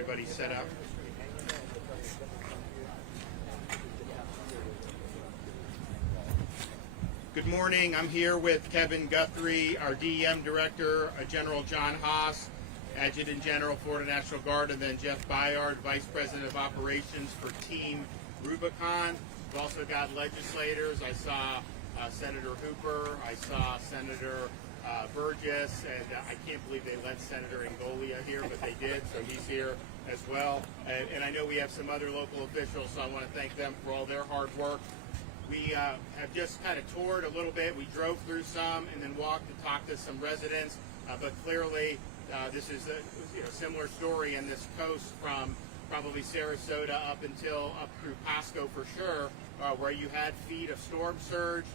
everybody set up. Good morning. I'm here with Kevin Guthrie, our DEM Director, General John Haas, Adjutant General, Florida National Guard, and then Jeff Bayard, Vice President of Operations for Team Rubicon. We've also got legislators. I saw Senator Hooper. I saw Senator Burgess, and I can't believe they let Senator Angolia here, but they did, so he's here as well. And I know we have some other local officials, so I want to thank them for all their hard work. We have just kind of toured a little bit. We drove through some and then walked and talked to some residents, but clearly this is a similar story in this coast from probably Sarasota up through Pasco for sure, where you had feet of storm surge.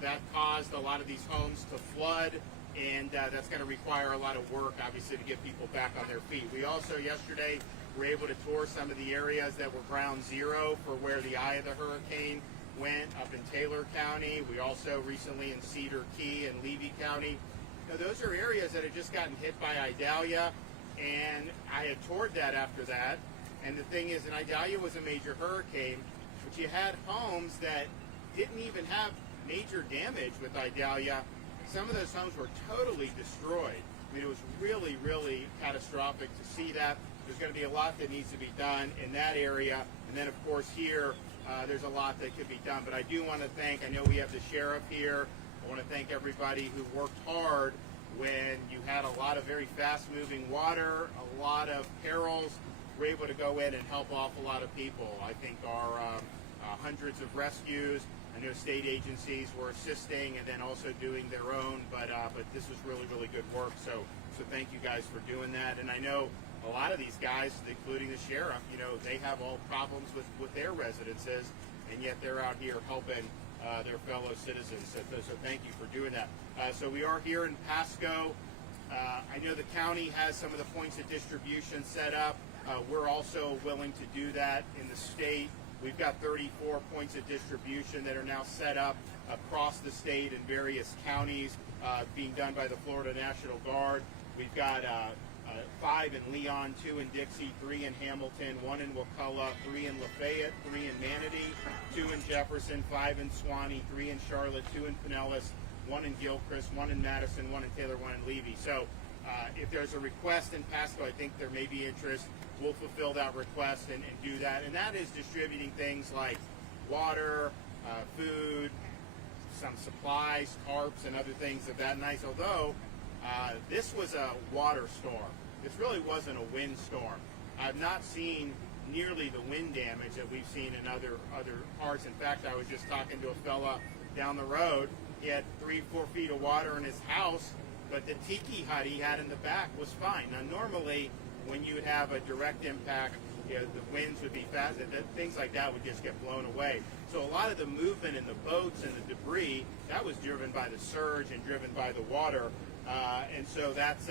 That caused a lot of these homes to flood, and that's going to require a lot of work, obviously, to get people back on their feet. We also, yesterday, were able to tour some of the areas that were ground zero for where the eye of the hurricane went up in Taylor County. We also recently in Cedar Key and Levy County. Now, those are areas that had just gotten hit by Idalia, and I had toured that after that. And the thing is, and Idalia was a major hurricane, but you had homes that didn't even have major damage with Idalia. Some of those homes were totally destroyed. I mean, it was really, really catastrophic to see that. There's going to be a lot that needs to be done in that area. And then, of course, here, there's a lot that could be done. But I do want to thank, I know we have the sheriff here. I want to thank everybody who worked hard when you had a lot of very fast-moving water, a lot of perils. We're able to go in and help off a lot of people. I think our hundreds of rescues, I know state agencies were assisting and then also doing their own, but this was really, really good work. So thank you guys for doing that. And I know a lot of these guys, including the sheriff, they have all problems with their residences, and yet they're out here helping their fellow citizens. So thank you for doing that. So we are here in Pasco. I know the county has some of the points of distribution set up. We're also willing to do that in the state. We've got 34 points of distribution that are now set up across the state in various counties, being done by the Florida National Guard. We've got 5 in Leon, 2 in Dixie, 3 in Hamilton, 1 in Wakulla, 3 in Lafayette, 3 in Manatee, 2 in Jefferson, 5 in Suwannee, 3 in Charlotte, 2 in Pinellas, 1 in Gilchrist, 1 in Madison, 1 in Taylor, 1 in Levy. So if there's a request in Pasco, I think there may be interest. We'll fulfill that request and do that. And that is distributing things like water, food, some supplies, tarps, and other things of that nice. Although this was a water storm. This really wasn't a wind storm. I've not seen nearly the wind damage that we've seen in other parts. In fact, I was just talking to a fella down the road. He had 3-4 feet of water in his house, but the tiki hut he had in the back was fine. Now, normally, when you would have a direct impact, the winds would be fast, things like that would just get blown away. So a lot of the movement in the boats and the debris, that was driven by the surge and driven by the water. And so that's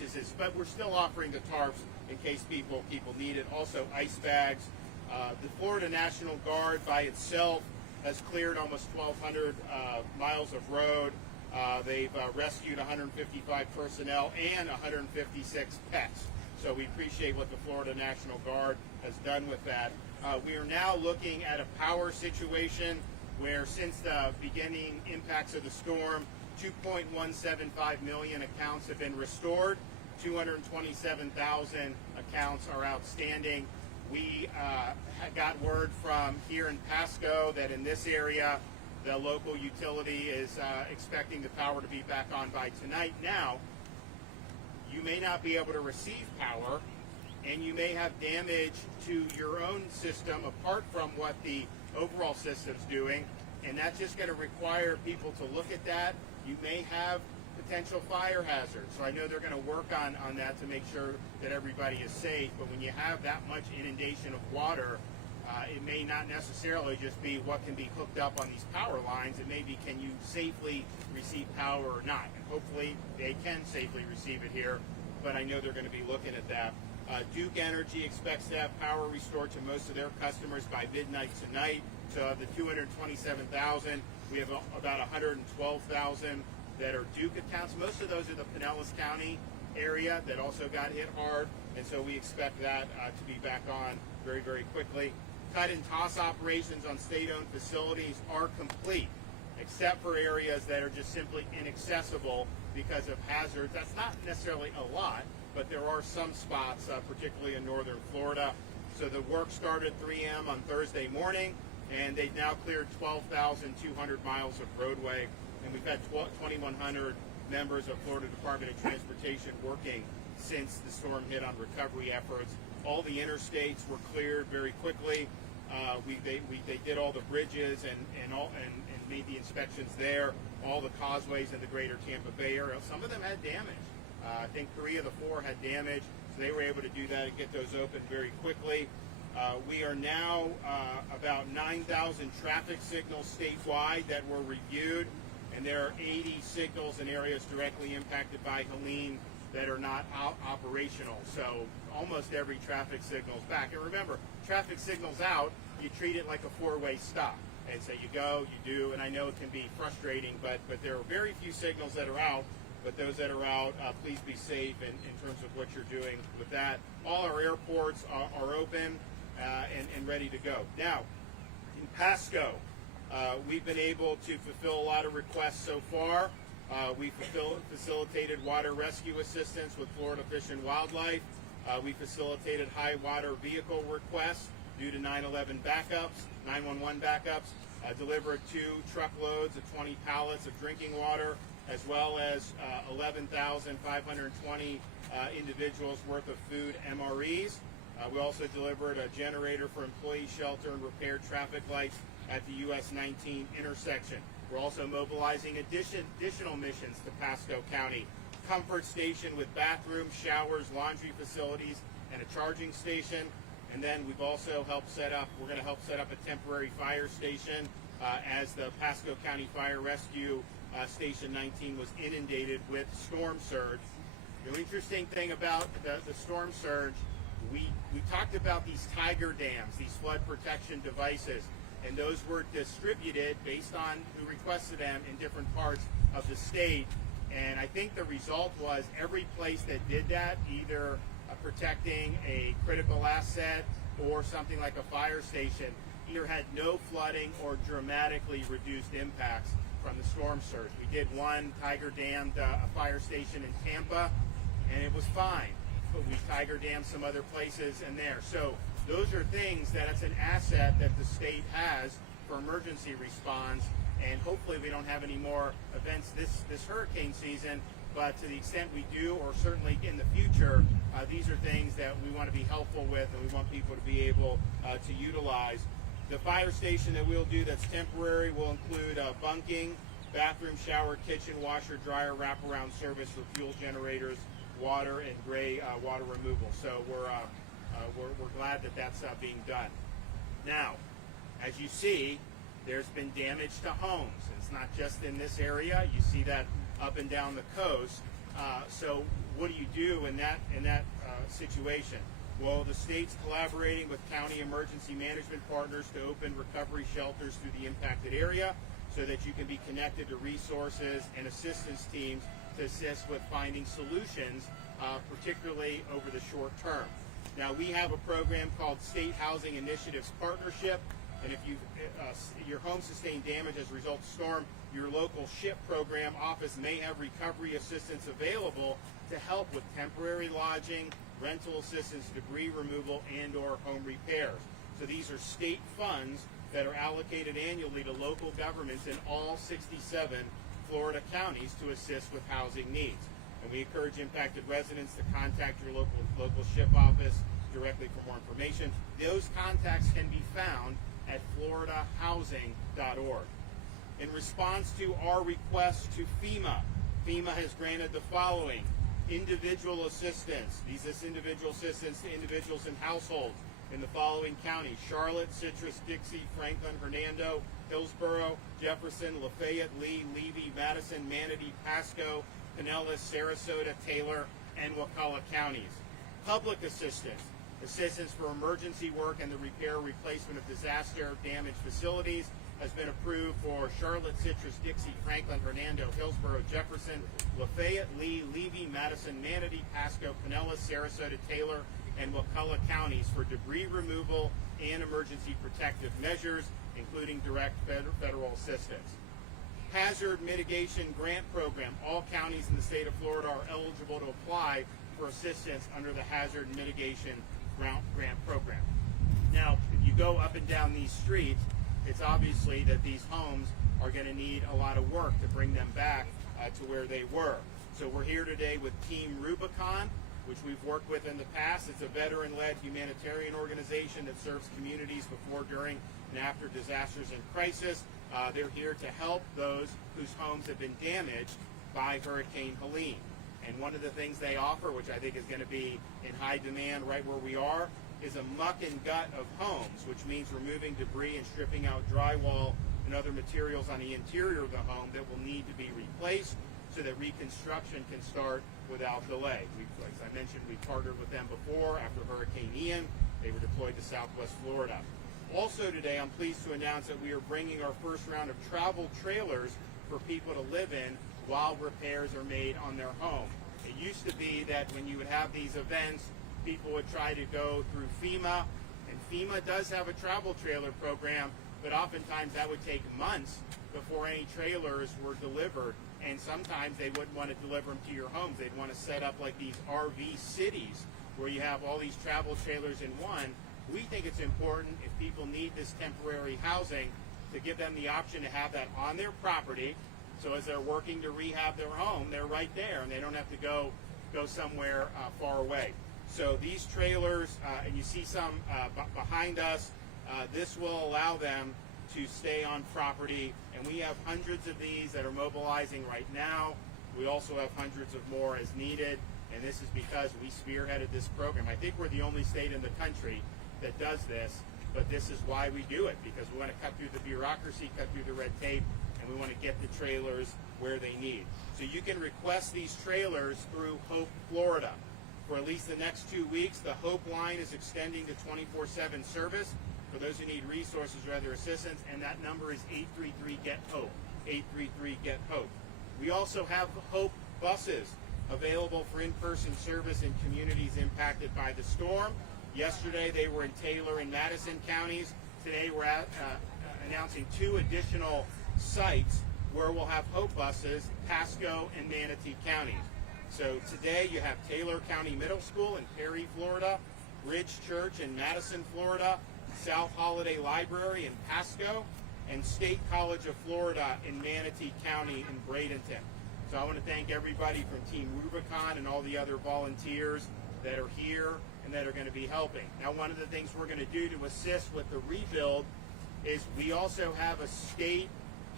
just this. But we're still offering the tarps in case people need it. Also, ice bags. The Florida National Guard by itself has cleared almost 1,200 miles of road. They've rescued 155 personnel and 156 pets. So we appreciate what the Florida National Guard has done with that. We are now looking at a power situation where since the beginning impacts of the storm, 2.175 million accounts have been restored. 227,000 accounts are outstanding. We got word from here in Pasco that in this area, the local utility is expecting the power to be back on by tonight. Now, you may not be able to receive power, and you may have damage to your own system apart from what the overall system's doing, and that's just going to require people to look at that. You may have potential fire hazards. So I know they're going to work on that to make sure that everybody is safe, but when you have that much inundation of water, it may not necessarily just be what can be hooked up on these power lines. It may be, can you safely receive power or not? And hopefully they can safely receive it here, but I know they're going to be looking at that. Duke Energy expects to have power restored to most of their customers by midnight tonight. So of the 227,000, we have about 112,000 that are Duke accounts. Most of those are the Pinellas County area that also got hit hard, and so we expect that to be back on very, very quickly. Cut and toss operations on state-owned facilities are complete, except for areas that are just simply inaccessible because of hazards. That's not necessarily a lot, but there are some spots, particularly in northern Florida. So the work started 3 a.m. on Thursday morning, and they've now cleared 12,200 miles of roadway, and we've had 2,100 members of Florida Department of Transportation working since the storm hit on recovery efforts. All the interstates were cleared very quickly. They did all the bridges and made the inspections there. All the causeways in the greater Tampa Bay area. Some of them had damage. I think 3 of the 4 had damage, so they were able to do that and get those open very quickly. We are now about 9,000 traffic signals statewide that were reviewed, and there are 80 signals in areas directly impacted by Helene that are not operational. So almost every traffic signal is back. And remember, traffic signals out, you treat it like a 4-way stop. And so you go, you do, and I know it can be frustrating, but there are very few signals that are out. But those that are out, please be safe in terms of what you're doing with that. All our airports are open and ready to go. Now, in Pasco, we've been able to fulfill a lot of requests so far. We facilitated water rescue assistance with Florida Fish and Wildlife. We facilitated high water vehicle requests due to 9/11 backups, 911 backups, delivered 2 truckloads of 20 pallets of drinking water, as well as 11,520 individuals worth of food MREs. We also delivered a generator for employee shelter and repaired traffic lights at the US 19 intersection. We're also mobilizing additional missions to Pasco County. Comfort station with bathrooms, showers, laundry facilities, and a charging station. And then we've also we're going to help set up a temporary fire station as the Pasco County Fire Rescue Station 19 was inundated with storm surge. The interesting thing about the storm surge, we talked about these Tiger dams, these flood protection devices, and those were distributed based on who requested them in different parts of the state. And I think the result was every place that did that, either protecting a critical asset or something like a fire station, either had no flooding or dramatically reduced impacts from the storm surge. We did one Tiger dammed a fire station in Tampa, and it was fine. But we Tiger dammed some other places in there. So those are things that's an asset that the state has for emergency response, and hopefully we don't have any more events this hurricane season, but to the extent we do, or certainly in the future, these are things that we want to be helpful with and we want people to be able to utilize. The fire station that we'll do that's temporary will include bunking, bathroom, shower, kitchen, washer, dryer, wraparound service for fuel generators, water, and gray water removal. So we're glad that that's being done. Now, as you see, there's been damage to homes. It's not just in this area. You see that up and down the coast. So what do you do in that situation? Well, the state's collaborating with county emergency management partners to open recovery shelters through the impacted area so that you can be connected to resources and assistance teams to assist with finding solutions, particularly over the short term. Now, we have a program called State Housing Initiatives Partnership, and if your home sustained damage as a result of storm, your local SHIP program office may have recovery assistance available to help with temporary lodging, rental assistance, debris removal, and or home repairs. So these are state funds that are allocated annually to local governments in all 67 Florida counties to assist with housing needs. And we encourage impacted residents to contact your local SHIP office directly for more information. Those contacts can be found at floridahousing.org. In response to our request to FEMA has granted the following: individual assistance. This individual assistance to individuals and households in the following counties: Charlotte, Citrus, Dixie, Franklin, Hernando, Hillsborough, Jefferson, Lafayette, Lee, Levy, Madison, Manatee, Pasco, Pinellas, Sarasota, Taylor, and Wakulla counties. Public assistance for emergency work and the repair or replacement of disaster damaged facilities, has been approved for Charlotte, Citrus, Dixie, Franklin, Hernando, Hillsborough, Jefferson, Lafayette, Lee, Levy, Madison, Manatee, Pasco, Pinellas, Sarasota, Taylor, and Wakulla counties for debris removal and emergency protective measures, including direct federal assistance. Hazard Mitigation Grant Program. All counties in the state of Florida are eligible to apply for assistance under the Hazard Mitigation Grant Program. Now, if you go up and down these streets, it's obviously that these homes are going to need a lot of work to bring them back to where they were. So we're here today with Team Rubicon, which we've worked with in the past. It's a veteran-led humanitarian organization that serves communities before, during, and after disasters and crisis. They're here to help those whose homes have been damaged by Hurricane Helene. And one of the things they offer, which I think is going to be in high demand right where we are, is a muck and gut of homes, which means removing debris and stripping out drywall and other materials on the interior of the home that will need to be replaced so that reconstruction can start without delay. As I mentioned, we partnered with them before after Hurricane Ian. They were deployed to Southwest Florida. Also today, I'm pleased to announce that we are bringing our first round of travel trailers for people to live in while repairs are made on their home. It used to be that when you would have these events, people would try to go through FEMA, and FEMA does have a travel trailer program, but oftentimes that would take months before any trailers were delivered, and sometimes they wouldn't want to deliver them to your homes. They'd want to set up like these RV cities where you have all these travel trailers in one. We think it's important, if people need this temporary housing, to give them the option to have that on their property, so as they're working to rehab their home, they're right there, and they don't have to go somewhere far away. So these trailers, and you see some behind us, this will allow them to stay on property, and we have hundreds of these that are mobilizing right now. We also have hundreds of more as needed, and this is because we spearheaded this program. I think we're the only state in the country that does this, but this is why we do it, because we want to cut through the bureaucracy, cut through the red tape, and we want to get the trailers where they need. So you can request these trailers through Hope Florida. For at least the next 2 weeks, the Hope line is extending to 24/7 service for those who need resources or other assistance, and that number is 833-GET-HOPE, 833-GET-HOPE. We also have Hope buses available for in-person service in communities impacted by the storm. Yesterday, they were in Taylor and Madison counties. Today, we're announcing 2 additional sites where we'll have Hope buses, Pasco and Manatee counties. So today, you have Taylor County Middle School in Perry, Florida, Ridge Church in Madison, Florida, South Holiday Library in Pasco, and State College of Florida in Manatee County in Bradenton. So I want to thank everybody from Team Rubicon and all the other volunteers that are here and that are going to be helping. Now, one of the things we're going to do to assist with the rebuild is we also have a state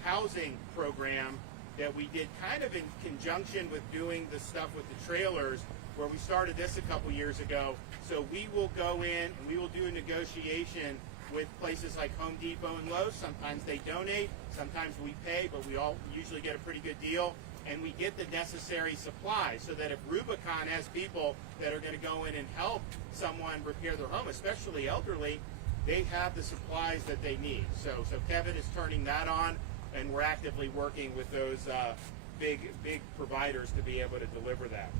housing program that we did kind of in conjunction with doing the stuff with the trailers, where we started this a couple years ago. So we will go in and we will do a negotiation with places like Home Depot and Lowe's. Sometimes they donate, sometimes we pay, but we all usually get a pretty good deal. And we get the necessary supplies so that if Rubicon has people that are going to go in and help someone repair their home, especially elderly, they have the supplies that they need. So Kevin is turning that on, and we're actively working with those big providers to be able to deliver that.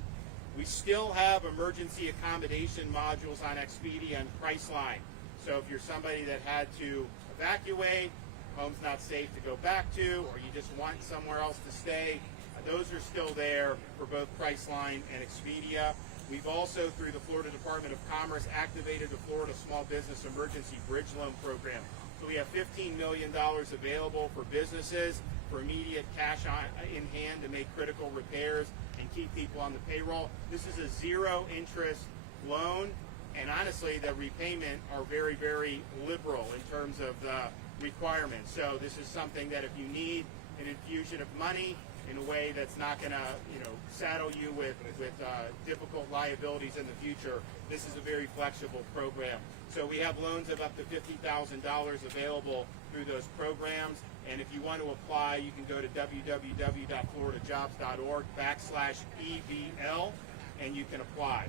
We still have emergency accommodation modules on Expedia and Priceline. So if you're somebody that had to evacuate, home's not safe to go back to, or you just want somewhere else to stay, those are still there for both Priceline and Expedia. We've also, through the Florida Department of Commerce, activated the Florida Small Business Emergency Bridge Loan Program. So we have $15 million available for businesses for immediate cash in hand to make critical repairs and keep people on the payroll. This is a zero interest loan, and honestly, the repayment are very, very liberal in terms of the requirements. So this is something that if you need an infusion of money in a way that's not going to, saddle you with difficult liabilities in the future, this is a very flexible program. So we have loans of up to $50,000 available through those programs. And if you want to apply, you can go to www.floridajobs.org/EBL, and you can apply.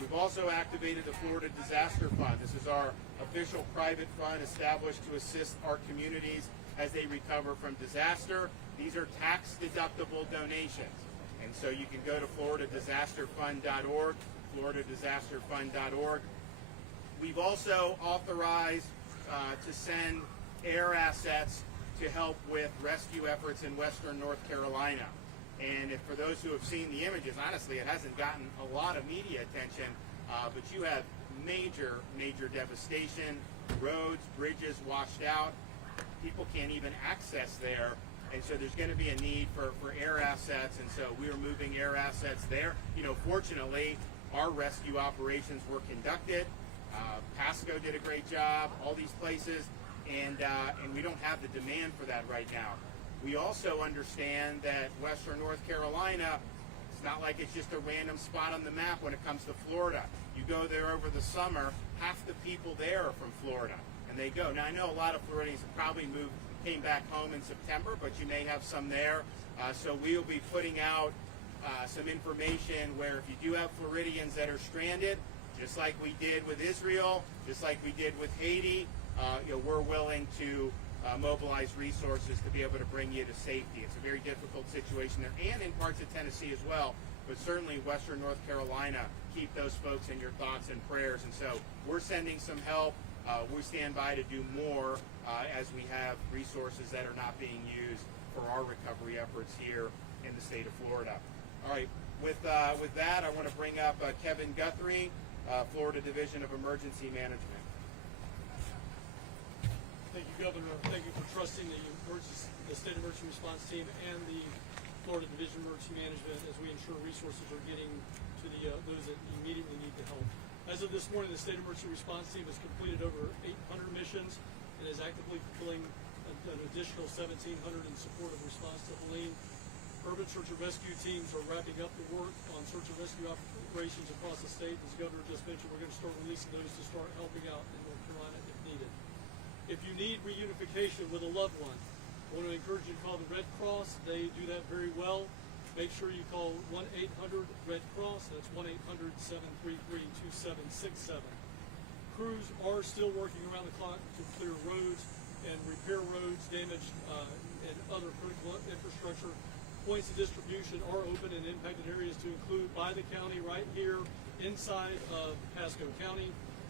We've also activated the Florida Disaster Fund. This is our official private fund established to assist our communities as they recover from disaster. These are tax-deductible donations. And so you can go to floridadisasterfund.org, floridadisasterfund.org. We've also authorized to send air assets to help with rescue efforts in western North Carolina. And if, for those who have seen the images, honestly, it hasn't gotten a lot of media attention, but you have major devastation, roads, bridges washed out. People can't even access there. And so there's going to be a need for air assets, and so we are moving air assets there. You know, fortunately, our rescue operations were conducted. Pasco did a great job, all these places, and we don't have the demand for that right now. We also understand that western North Carolina, it's not like it's just a random spot on the map when it comes to Florida. You go there over the summer, half the people there are from Florida, and they go. Now, I know a lot of Floridians have probably came back home in September, but you may have some there. So we will be putting out some information where if you do have Floridians that are stranded, just like we did with Israel, just like we did with Haiti, we're willing to mobilize resources to be able to bring you to safety. It's a very difficult situation there, and in parts of Tennessee as well, but certainly western North Carolina, keep those folks in your thoughts and prayers. And so we're sending some help. We stand by to do more as we have resources that are not being used for our recovery efforts here in the state of Florida. All right, with that, I want to bring up Kevin Guthrie, Florida Division of Emergency Management. Thank you, Governor. Thank you for trusting the State Emergency Response Team and the Florida Division of Emergency Management as we ensure resources are getting to those that immediately need the help. As of this morning, the State Emergency Response Team has completed over 800 missions and is actively fulfilling an additional 1,700 in support of response to Helene. Urban search and rescue teams are wrapping up the work on search and rescue operations across the state. As the Governor just mentioned, we're going to start releasing those to start helping out in North Carolina if needed. If you need reunification with a loved one, I want to encourage you to call the Red Cross. They do that very well. Make sure you call 1-800-RED-CROSS. That's 1-800-733-2767. Crews are still working around the clock to clear roads and repair roads damaged and other critical infrastructure. Points of distribution are open in impacted areas to include by the county right here inside of Pasco County.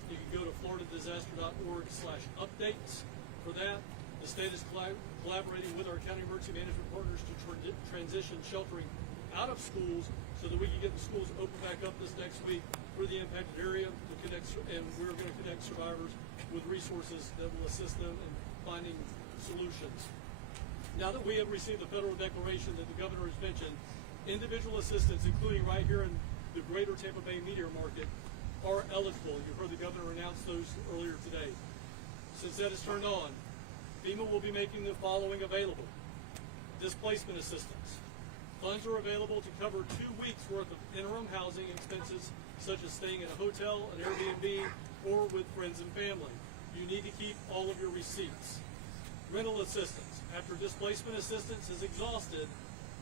You can go to floridadisaster.org/updates for that. The state is collaborating with our county emergency management partners to transition sheltering out of schools so that we can get the schools open back up this next week for the impacted area to connect, and we're going to connect survivors with resources that will assist them in finding solutions. Now that we have received the federal declaration that the Governor has mentioned, individual assistance, including right here in the greater Tampa Bay meteor market, are eligible. You heard the Governor announce those earlier today. Since that is turned on, FEMA will be making the following available. Displacement assistance. Funds are available to cover 2 weeks worth of interim housing expenses, such as staying in a hotel, an Airbnb, or with friends and family. You need to keep all of your receipts. Rental assistance. After displacement assistance is exhausted,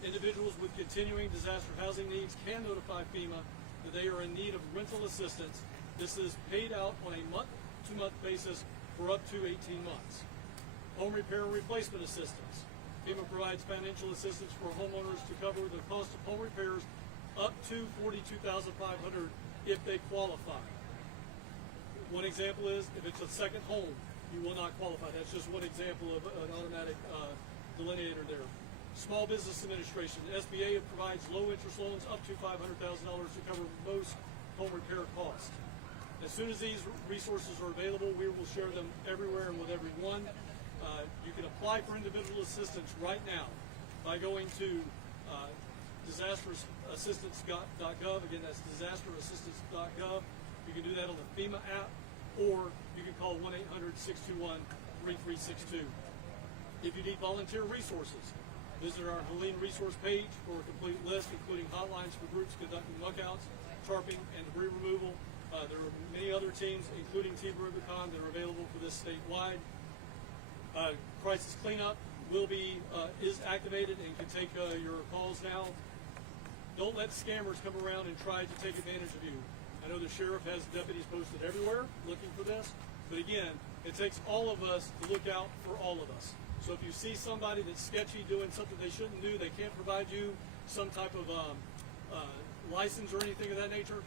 individuals with continuing disaster housing needs can notify FEMA that they are in need of rental assistance. This is paid out on a month-to-month basis for up to 18 months. Home repair and replacement assistance. FEMA provides financial assistance for homeowners to cover the cost of home repairs up to $42,500 if they qualify. One example is if it's a second home, you will not qualify. That's just one example of an automatic delineator there. Small Business Administration, the SBA provides low interest loans up to $500,000 to cover most home repair costs. As soon as these resources are available, we will share them everywhere and with everyone. You can apply for individual assistance right now by going to disasterassistance.gov. Again, that's disasterassistance.gov. You can do that on the FEMA app, or you can call 1-800-621-3362. If you need volunteer resources, visit our Helene resource page for a complete list, including hotlines for groups conducting lookouts, tarping, and debris removal. There are many other teams, including Team Rubicon, that are available for this statewide. Crisis cleanup is activated and can take your calls now. Don't let scammers come around and try to take advantage of you. I know the sheriff has deputies posted everywhere looking for this, but again, it takes all of us to look out for all of us. So if you see somebody that's sketchy doing something they shouldn't do, they can't provide you some type of license or anything of that nature,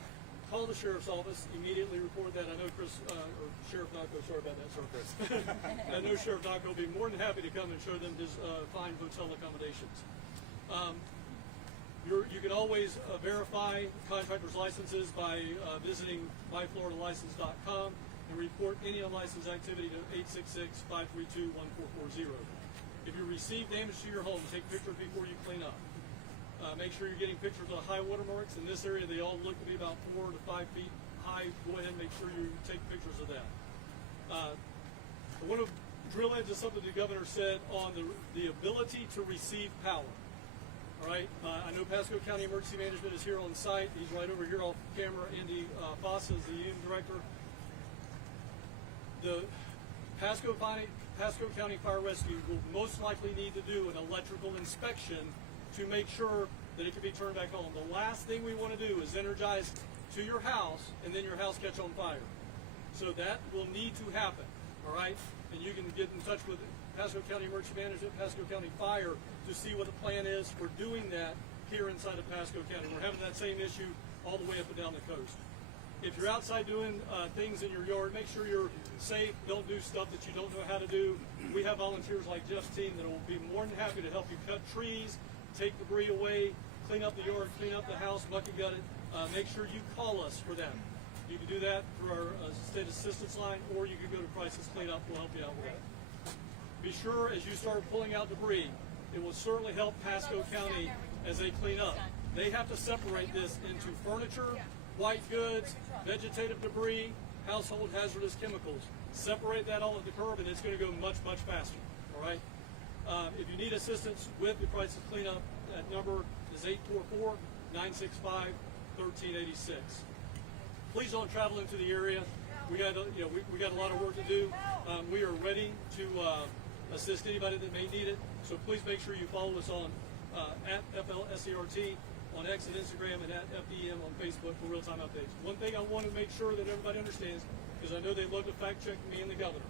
call the sheriff's office, immediately report that. I know Chris, or Sheriff Nocco, sorry about that, sir, Chris. I know Sheriff Nocco will be more than happy to come and show them his fine hotel accommodations. You can always verify contractors' licenses by visiting myfloridalicense.com and report any unlicensed activity to 866-532-1440. If you receive damage to your home, take pictures before you clean up. Make sure you're getting pictures of high water marks. In this area, they all look to be about 4 to 5 feet high. Go ahead and make sure you take pictures of that. I want to drill into something the governor said on the ability to receive power. All right, I know Pasco County Emergency Management is here on site. He's right over here off camera. Andy Foss is the unit director. The Pasco County Fire Rescue will most likely need to do an electrical inspection to make sure that it can be turned back on. The last thing we want to do is energize to your house and then your house catch on fire. So that will need to happen, all right? And you can get in touch with Pasco County Emergency Management, Pasco County Fire to see what the plan is for doing that here inside of Pasco County. We're having that same issue all the way up and down the coast. If you're outside doing things in your yard, make sure you're safe. Don't do stuff that you don't know how to do. We have volunteers like Jeff's team that will be more than happy to help you cut trees, take debris away, clean up the yard, clean up the house, muck and gut it. Make sure you call us for that. You can do that through our state assistance line, or you can go to Crisis Cleanup. We'll help you out with that. Be sure as you start pulling out debris, it will certainly help Pasco County as they clean up. They have to separate this into furniture, white goods, vegetative debris, household hazardous chemicals. Separate that all at the curb, and it's going to go much, much faster. All right. If you need assistance with the crisis cleanup, that number is 844-965-1386. Please don't travel into the area. We got we got a lot of work to do. We are ready to assist anybody that may need it. So please make sure you follow us on at FLSERT on X and Instagram and at FDM on Facebook for real-time updates. One thing I want to make sure that everybody understands, because I know they love to fact-check me and the governor.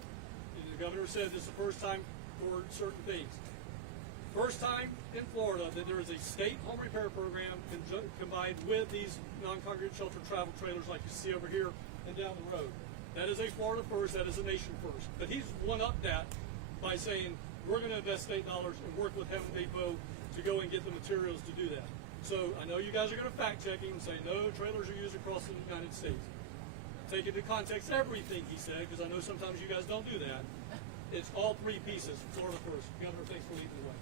The governor said this is the first time for certain things. First time in Florida that there is a state home repair program combined with these non-congregate shelter travel trailers like you see over here and down the road. That is a Florida first, that is a nation first. But he's one-upped that by saying we're going to invest state dollars and work with Heaven Depot to go and get the materials to do that. So I know you guys are going to fact-check him and say no, trailers are used across the United States. Take into context everything he said, because I know sometimes you guys don't do that. It's all three pieces, Florida first. Governor, thanks for leading the way.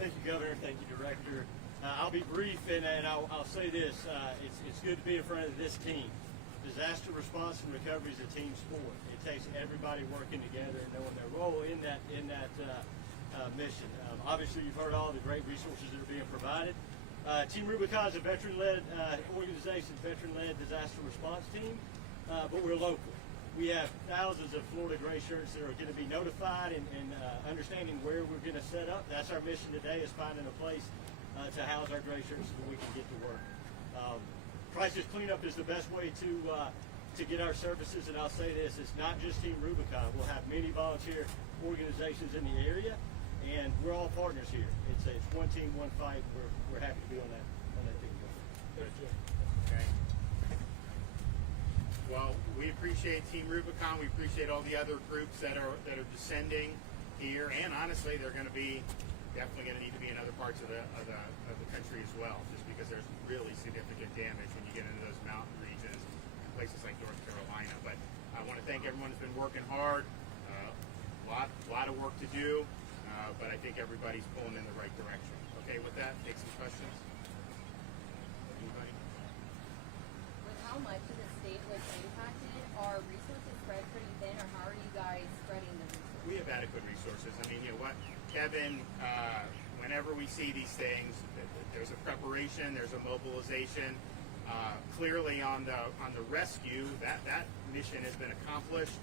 Thank you, Governor. Thank you, Director. I'll be brief, and I'll say this. It's good to be in front of this team. Disaster response and recovery is a team sport. It takes everybody working together and knowing their role in that mission. Obviously, you've heard all the great resources that are being provided. Team Rubicon is a veteran-led organization, veteran-led disaster response team, but we're local. We have thousands of Florida gray shirts that are going to be notified and understanding where we're going to set up. That's our mission today, is finding a place to house our gray shirts so that we can get to work. Crisis cleanup is the best way to get our services, and I'll say this, it's not just Team Rubicon. We'll have many volunteer organizations in the area, and we're all partners here. It's one team, one fight. We're happy to be on that team. Okay. Well, we appreciate Team Rubicon. We appreciate all the other groups that are descending here, and honestly, they're going to be definitely going to need to be in other parts of the country as well, just because there's really significant damage when you get into those mountain regions, places like North Carolina. But I want to thank everyone who's been working hard. Lot of work to do, but I think everybody's pulling in the right direction. Okay, with that, take some questions. Anybody? With how much of the state was impacted, are resources spread pretty thin, or how are you guys spreading the resources? We have adequate resources. I mean, you know what, Kevin, whenever we see these things, there's a preparation, there's a mobilization. Clearly on the rescue, that mission has been accomplished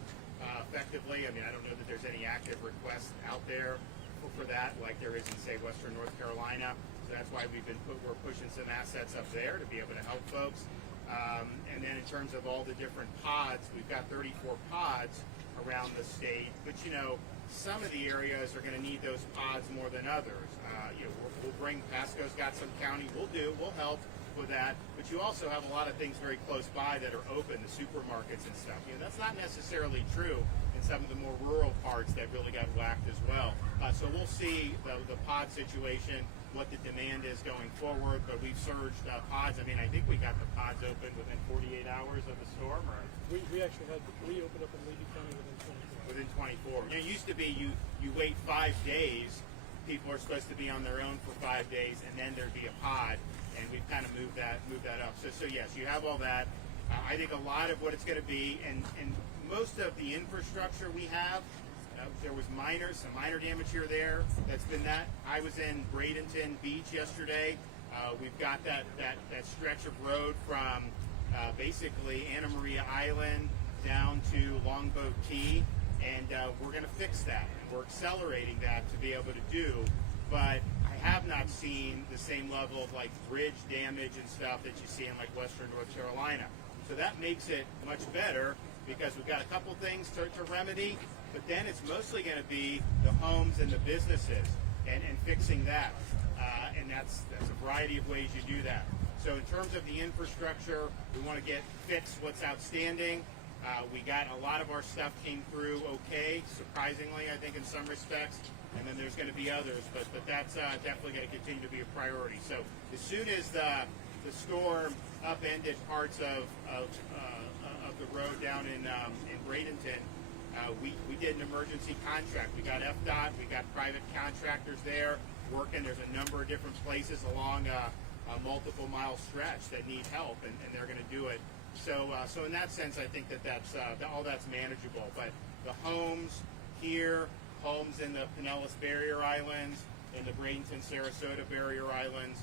effectively. I mean, I don't know that there's any active requests out there for that like there is in, say, Western North Carolina. So that's why we're pushing some assets up there to be able to help folks. And then in terms of all the different pods, we've got 34 pods around the state. But some of the areas are going to need those pods more than others. We'll bring, Pasco's got some county, we'll help with that. But you also have a lot of things very close by that are open, the supermarkets and stuff. That's not necessarily true in some of the more rural parts that really got whacked as well. So we'll see the pod situation, what the demand is going forward. But we've surged pods. I think we got the pods open within 48 hours of the storm, or We actually had 3 open up in Levy County within 24. within 24. It used to be you wait 5 days. People are supposed to be on their own for 5 days, and then there'd be a pod, and we've kind of moved that up. So yes, you have all that. I think a lot of what it's going to be, and most of the infrastructure we have, there was some minor damage here or there. That's been that. I was in Bradenton Beach yesterday. We've got that stretch of road from basically Anna Maria Island down to Longboat Key, and we're going to fix that. We're accelerating that to be able to do, but I have not seen the same level of bridge damage and stuff that you see in Western North Carolina. So that makes it much better because we've got a couple things to remedy, but then it's mostly going to be the homes and the businesses and fixing that. And that's a variety of ways you do that. So in terms of the infrastructure, we want to get fixed what's outstanding. We got a lot of our stuff came through okay, surprisingly, I think, in some respects. And then there's going to be others, but that's definitely going to continue to be a priority. So as soon as the storm upended parts of the road down in Bradenton, we did an emergency contract. We got FDOT, we got private contractors there working. There's a number of different places along a multiple mile stretch that need help, and they're going to do it. So in that sense, I think that's all that's manageable. But the homes here, homes in the Pinellas Barrier Islands, in the Bradenton, Sarasota Barrier Islands,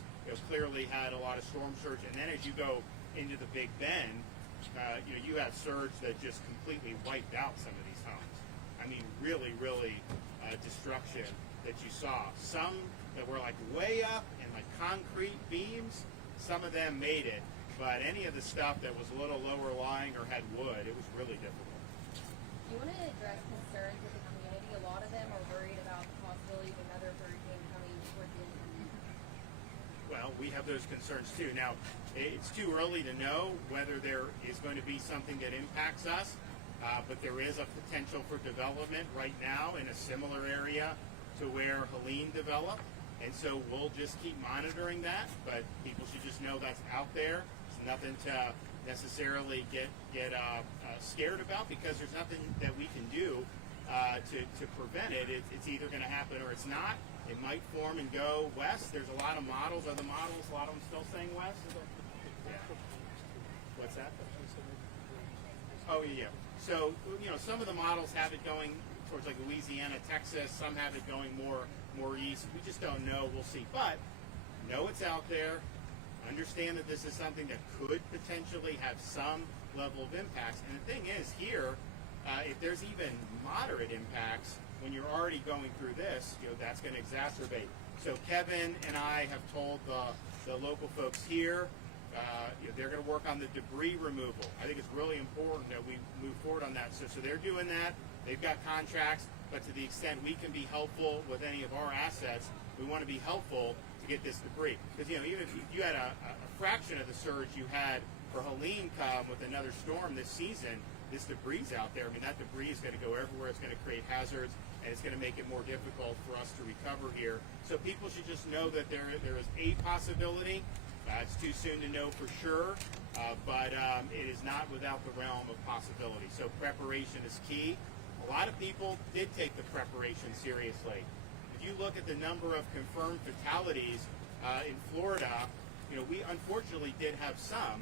clearly had a lot of storm surge. And then as you go into the Big Bend, you had surge that just completely wiped out some of these homes. Really destruction that you saw. Some that were way up and concrete beams, some of them made it. But any of the stuff that was a little lower lying or had wood, it was really difficult. You want to address concerns with the community. A lot of them are worried about the possibility of another hurricane coming towards the end of the year. Well, we have those concerns too. Now, it's too early to know whether there is going to be something that impacts us, but there is a potential for development right now in a similar area to where Helene developed. And so we'll just keep monitoring that, but people should just know that's out there. It's nothing to necessarily get scared about, because there's nothing that we can do to prevent it. It's either going to happen or it's not. It might form and go west. There's a lot of models. Are the models, a lot of them still saying west? Yeah. What's that? Oh, yeah. So, some of the models have it going towards Louisiana, Texas. Some have it going more east. We just don't know. We'll see. But know it's out there. Understand that this is something that could potentially have some level of impacts. And the thing is, here, if there's even moderate impacts, when you're already going through this, that's going to exacerbate. So Kevin and I have told the local folks here, they're going to work on the debris removal. I think it's really important that we move forward on that. So they're doing that. They've got contracts, but to the extent we can be helpful with any of our assets, we want to be helpful to get this debris. Because even if you had a fraction of the surge you had for Helene come with another storm this season, this debris out there, that debris is going to go everywhere. It's going to create hazards, and it's going to make it more difficult for us to recover here. So people should just know that there is a possibility. It's too soon to know for sure, but it is not without the realm of possibility. So preparation is key. A lot of people did take the preparation seriously. If you look at the number of confirmed fatalities in Florida, we unfortunately did have some,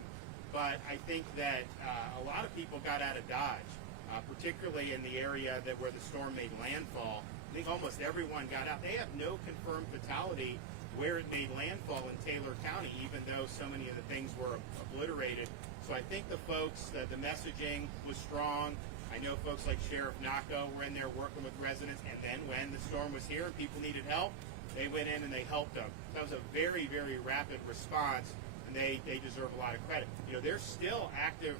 but I think that a lot of people got out of Dodge, particularly in the area where the storm made landfall. I think almost everyone got out. They have no confirmed fatality where it made landfall in Taylor County, even though so many of the things were obliterated. So I think the messaging was strong. I know folks like Sheriff Naco were in there working with residents, and then when the storm was here and people needed help, they went in and they helped them. That was a very, very rapid response. and they deserve a lot of credit. You know, there's still active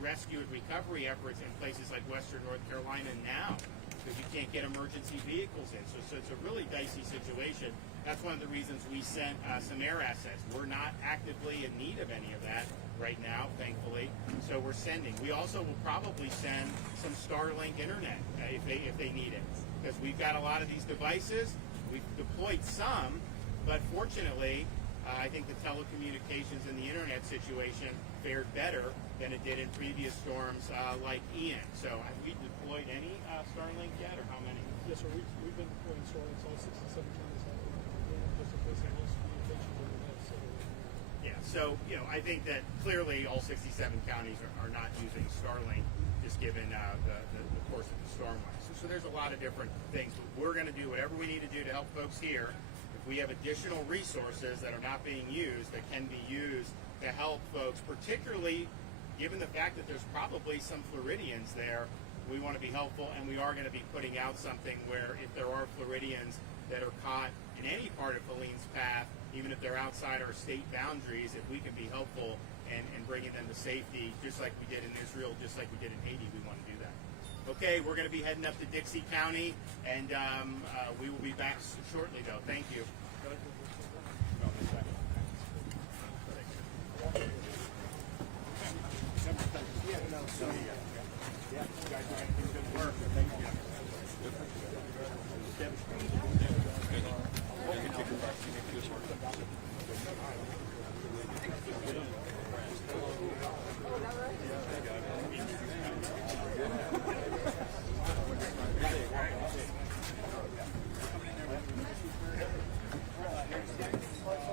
rescue and recovery efforts in places like Western North Carolina now, because you can't get emergency vehicles in. So it's a really dicey situation. That's one of the reasons we sent some air assets. We're not actively in need of any of that right now, thankfully. So we're sending. We also will probably send some Starlink internet if they need it, because we've got a lot of these devices. We've deployed some, but fortunately, I think the telecommunications and the internet situation fared better than it did in previous storms like Ian. So have we deployed any Starlink yet, or how many? Yes, sir. We've been deploying Starlinks all 67 counties out there. Just in case they lost communications over that. So, Yeah, so, you know, I think that clearly all 67 counties are not using Starlink, just given the course of the storm was. So there's a lot of different things. But we're going to do whatever we need to do to help folks here. If we have additional resources that are not being used, that can be used to help folks, particularly given the fact that there's probably some Floridians there, we want to be helpful, and we are going to be putting out something where if there are Floridians that are caught in any part of Feline's path, even if they're outside our state boundaries, if we can be helpful and bringing them to safety, just like we did in Israel, just like we did in Haiti, we want to do that. Okay, we're going to be heading up to Dixie County, and we will be back shortly, though. Thank you. Yeah, no, so